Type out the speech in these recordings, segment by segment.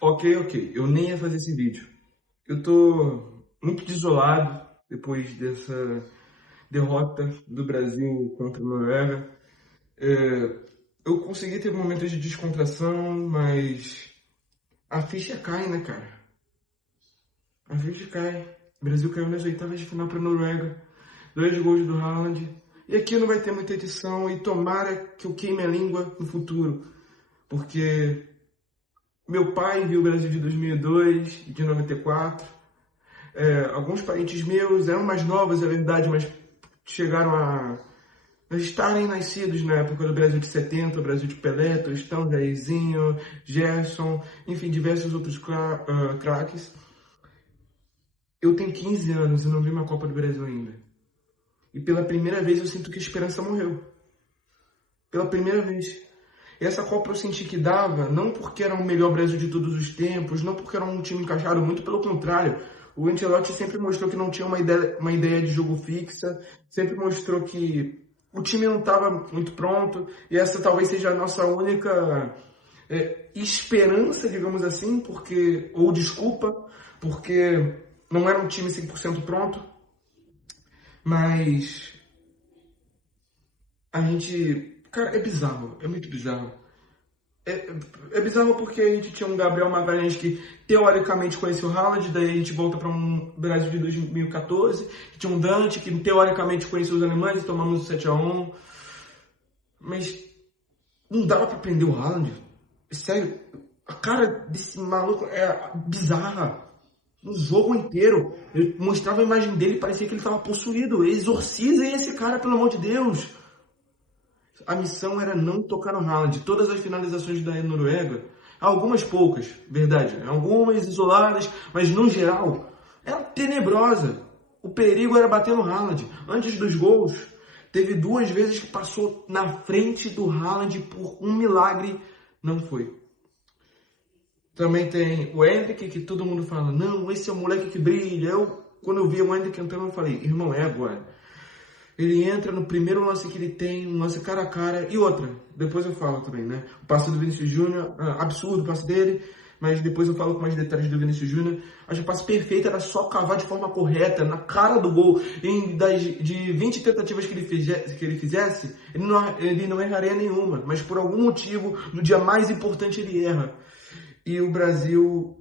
Ok. Eu nem ia fazer esse vídeo. Eu tô muito desolado depois dessa derrota do Brasil contra a Noruega. Eu consegui ter momentos de descontração, mas a ficha cai, né, cara? A ficha cai. O Brasil caiu nas oitavas de final para a Noruega. 2 gols do Haaland. E aqui não vai ter muita edição e tomara que eu queime a língua no futuro. Porque meu pai viu o Brasil de 2002 e de 94. Alguns parentes meus eram mais novos, é verdade, mas chegaram a estarem nascidos na época do Brasil de 70, o Brasil de Pelé, Tostão, Jairzinho, Gerson, enfim, diversos outros craques. Eu tenho 15 anos e não vi uma Copa do Brasil ainda. E pela primeira vez eu sinto que a esperança morreu. Pela primeira vez. E essa Copa eu senti que dava, não porque era o melhor Brasil de todos os tempos, não porque era um time encaixado, muito pelo contrário. O Ancelotti sempre mostrou que não tinha uma ideia de jogo fixa, sempre mostrou que o time não estava muito pronto, e essa talvez seja a nossa única esperança, digamos assim, ou desculpa, porque não era um time 100% pronto, mas a gente... Cara, é bizarro, é muito bizarro. É bizarro porque a gente tinha um Gabriel Magalhães que teoricamente conhecia o Haaland, daí a gente volta para um Brasil de 2014, que tinha um Dante que teoricamente conhecia os alemães e tomamos o 7-1. Mas não dava para prender o Haaland. Sério, a cara desse maluco é bizarra. No jogo inteiro, eu mostrava a imagem dele e parecia que ele estava possuído. Exorcizem esse cara, pelo amor de Deus. A missão era não tocar no Haaland. Todas as finalizações da Noruega, algumas poucas, verdade, algumas isoladas, mas no geral, era tenebrosa. O perigo era bater no Haaland. Antes dos gols, teve 2 vezes que passou na frente do Haaland por um milagre, não foi. Também tem o Endrick, que todo mundo fala, não, esse é o moleque que brilha. Quando eu vi o Endrick entrando, eu falei, irmão, é agora. Ele entra no primeiro lance que ele tem, um lance cara a cara, e outra, depois eu falo também, né? O passe do Vinícius Júnior, absurdo o passe dele, mas depois eu falo com mais detalhes do Vinícius Júnior. Acho que o passe perfeito era só cavar de forma correta, na cara do gol. De 20 tentativas que ele fizesse, ele não erraria nenhuma, mas por algum motivo, no dia mais importante ele erra. E o Brasil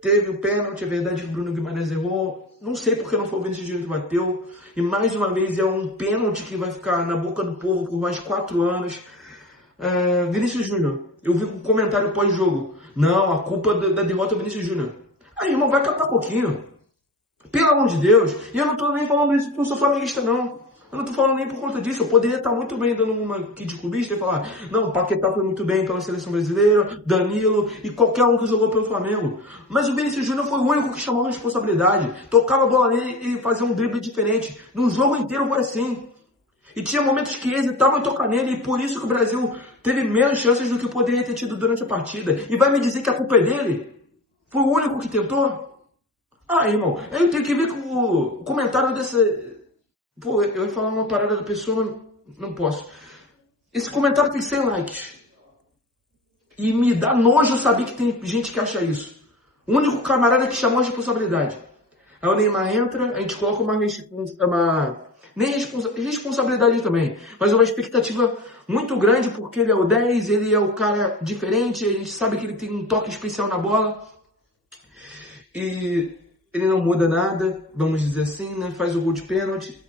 teve o pênalti, é verdade que o Bruno Guimarães errou. Não sei porque não foi o Vinícius Júnior que bateu. E mais uma vez é um pênalti que vai ficar na boca do povo por mais 4 anos. Vinícius Júnior, eu vi um comentário pós-jogo. Não, a culpa da derrota é o Vinícius Júnior. Aí, irmão, vai catar pouquinho. Pelo amor de Deus. E eu não tô nem falando isso porque eu sou flamenguista, não. Eu não tô falando nem por conta disso. Eu poderia estar muito bem dando uma aqui de clubista e falar, não, o Paquetá foi muito bem pela seleção brasileira, Danilo e qualquer um que jogou pelo Flamengo. Mas o Vinícius Júnior foi o único que chamou a responsabilidade. Tocava a bola nele e fazia um drible diferente. No jogo inteiro foi assim. E tinha momentos que hesitavam em tocar nele e por isso que o Brasil teve menos chances do que poderia ter tido durante a partida. E vai me dizer que a culpa é dele? Foi o único que tentou? Irmão, eu tenho que ver com o comentário dessa... Pô, eu ia falar uma parada da pessoa, mas não posso. Esse comentário tem 100 likes. E me dá nojo saber que tem gente que acha isso. O único camarada que chamou a responsabilidade. Aí o Neymar entra, a gente coloca nem responsabilidade também, mas uma expectativa muito grande, porque ele é o 10, ele é o cara diferente, a gente sabe que ele tem um toque especial na bola. E ele não muda nada, vamos dizer assim, né? Faz o gol de pênalti.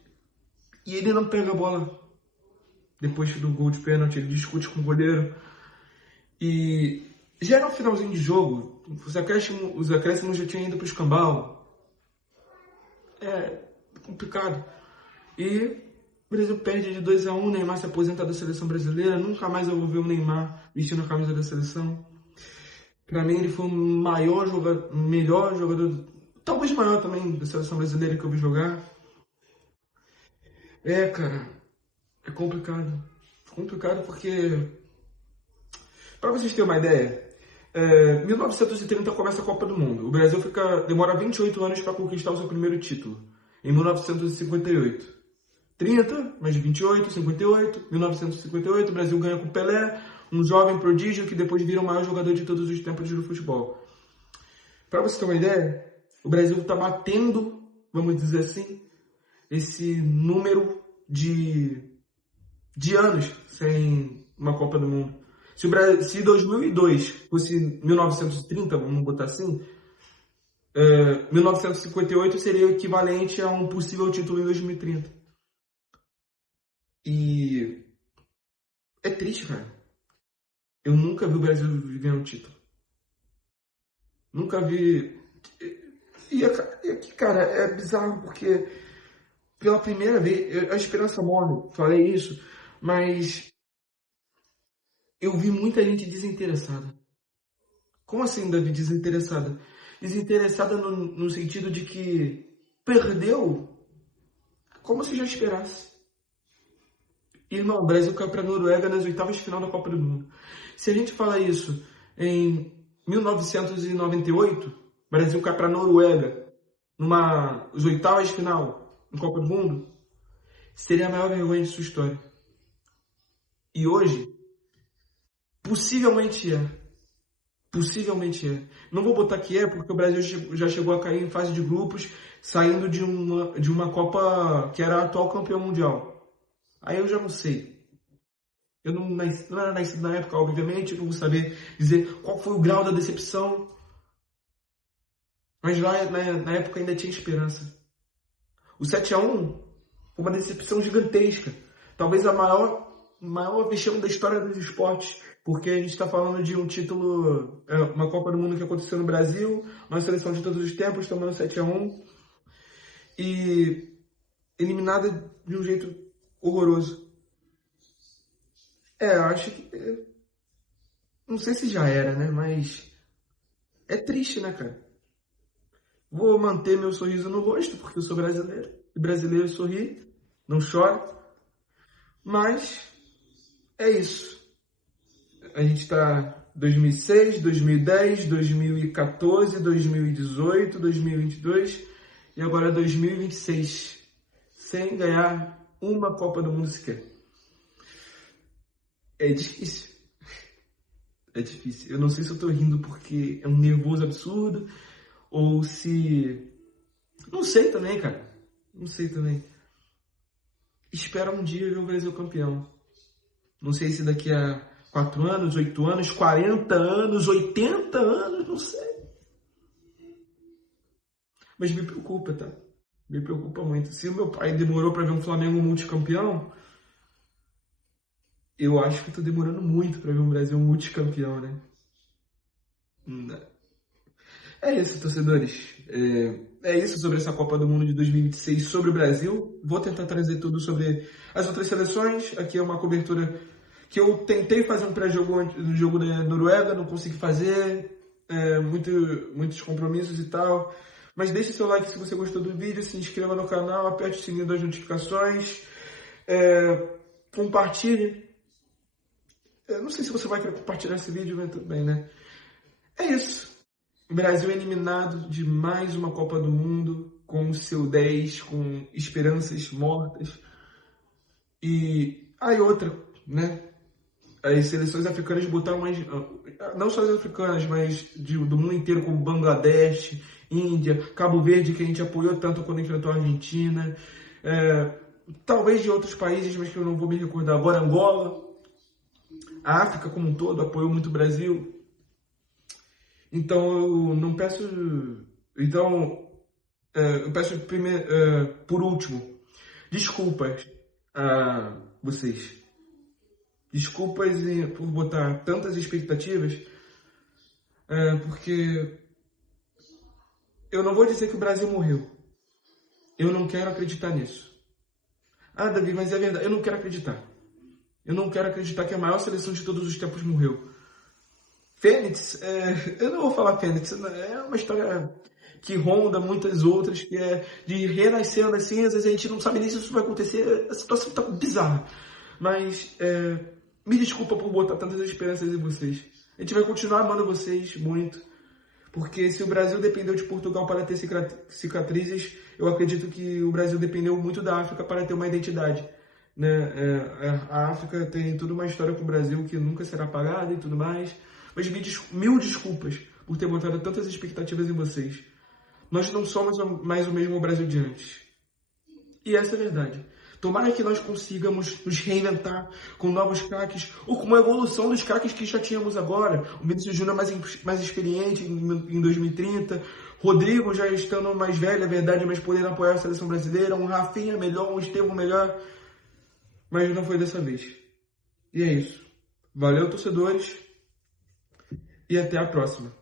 E ele não pega a bola depois do gol de pênalti, ele discute com o goleiro. E já era um finalzinho de jogo, os acréscimos já tinham ido para o escambau. É complicado. E o Brasil perde de 2-1, o Neymar se aposenta da seleção brasileira. Nunca mais eu vou ver o Neymar vestindo a camisa da seleção. Para mim ele foi o melhor jogador, talvez maior também, da seleção brasileira que eu vi jogar. Cara, é complicado. Complicado porque, para vocês terem uma ideia, 1930 começa a Copa do Mundo. O Brasil demora 28 anos para conquistar o seu primeiro título, em 1958. 30, mais 28, 58, 1958, o Brasil ganha com Pelé, um jovem prodígio que depois vira o maior jogador de todos os tempos do futebol. Para você ter uma ideia, o Brasil está batendo, vamos dizer assim, esse número de anos sem uma Copa do Mundo. Se 2002 fosse 1930, vamos botar assim, 1958 seria o equivalente a um possível título em 2030. E é triste, cara. Eu nunca vi o Brasil ganhar um título. Nunca vi. E aqui, cara, é bizarro porque pela primeira vez, a esperança morre, falei isso, mas eu vi muita gente desinteressada. Como assim, Davi, desinteressada? Desinteressada no sentido de que perdeu como se já esperasse. Irmão, o Brasil caiu para a Noruega nas oitavas de final da Copa do Mundo. Se a gente fala isso em 1998, o Brasil cai para a Noruega nas oitavas de final da Copa do Mundo, seria a maior vergonha de sua história. E hoje, possivelmente é. Possivelmente é. Não vou botar que é, porque o Brasil já chegou a cair em fase de grupos, saindo de uma Copa que era a atual campeão mundial. Aí eu já não sei. Eu não era nascido na época, obviamente, eu não vou saber dizer qual foi o grau da decepção. Mas lá na época ainda tinha esperança. O 7-1 foi uma decepção gigantesca. Talvez a maior vexame da história dos esportes. Porque a gente está falando de um título, uma Copa do Mundo que aconteceu no Brasil, uma seleção de todos os tempos, tomando 7-1. E eliminada de um jeito horroroso. Eu acho que. Não sei se já era, né? Mas é triste, né, cara? Vou manter meu sorriso no rosto, porque eu sou brasileiro. E brasileiro sorri, não chora. Mas é isso. A gente está 2006, 2010, 2014, 2018, 2022 e agora 2026. Sem ganhar uma Copa do Mundo sequer. É difícil. É difícil. Eu não sei se eu tô rindo porque é um nervoso absurdo ou se... Não sei também, cara. Não sei também. Espero um dia ver o Brasil campeão. Não sei se daqui a 4 anos, 8 anos, 40 anos, 80 anos, não sei. Mas me preocupa, tá? Me preocupa muito. Se o meu pai demorou para ver um Flamengo multicampeão, eu acho que tô demorando muito para ver um Brasil multicampeão, né? Não dá. É isso, torcedores. É isso sobre essa Copa do Mundo de 2026, sobre o Brasil. Vou tentar trazer tudo sobre as outras seleções. Aqui é uma cobertura que eu tentei fazer um pré-jogo no jogo da Noruega, não consegui fazer. Muitos compromissos e tal. Mas deixe seu like se você gostou do vídeo, se inscreva no canal, aperte o sininho das notificações, compartilhe. Eu não sei se você vai querer compartilhar esse vídeo, mas tudo bem, né? É isso. O Brasil é eliminado de mais uma Copa do Mundo, com o seu 10, com esperanças mortas. E aí outra, né? As seleções africanas botaram mais... Não só as africanas, mas do mundo inteiro, como Bangladesh, Índia, Cabo Verde, que a gente apoiou tanto quando enfrentou a Argentina. Talvez de outros países, mas que eu não vou me recordar agora. Angola. A África como um todo apoiou muito o Brasil. Então eu não peço. Então eu peço primeiro, por último, desculpas a vocês. Desculpas por botar tantas expectativas, porque eu não vou dizer que o Brasil morreu. Eu não quero acreditar nisso. Ah, Davi, mas é verdade. Eu não quero acreditar. Eu não quero acreditar que a maior seleção de todos os tempos morreu. Fênix, eu não vou falar Fênix, é uma história que ronda muitas outras, que é de renascer nas cinzas, a gente não sabe nem se isso vai acontecer, a situação está bizarra. Mas me desculpa por botar tantas esperanças em vocês. A gente vai continuar amando vocês muito, porque se o Brasil dependeu de Portugal para ter cicatrizes, eu acredito que o Brasil dependeu muito da África para ter uma identidade. né? A África tem toda uma história com o Brasil que nunca será apagada e tudo mais. Mas mil desculpas por ter botado tantas expectativas em vocês. Nós não somos mais o mesmo Brasil de antes. E essa é a verdade. Tomara que nós consigamos nos reinventar com novos craques, ou com uma evolução dos craques que já tínhamos agora. O Vinícius Júnior mais experiente em 2030, Rodrigo já estando mais velho, é verdade, mas podendo apoiar a seleção brasileira, um Rafinha melhor, um Estevão melhor. Mas não foi dessa vez. E é isso. Valeu, torcedores, e até a próxima.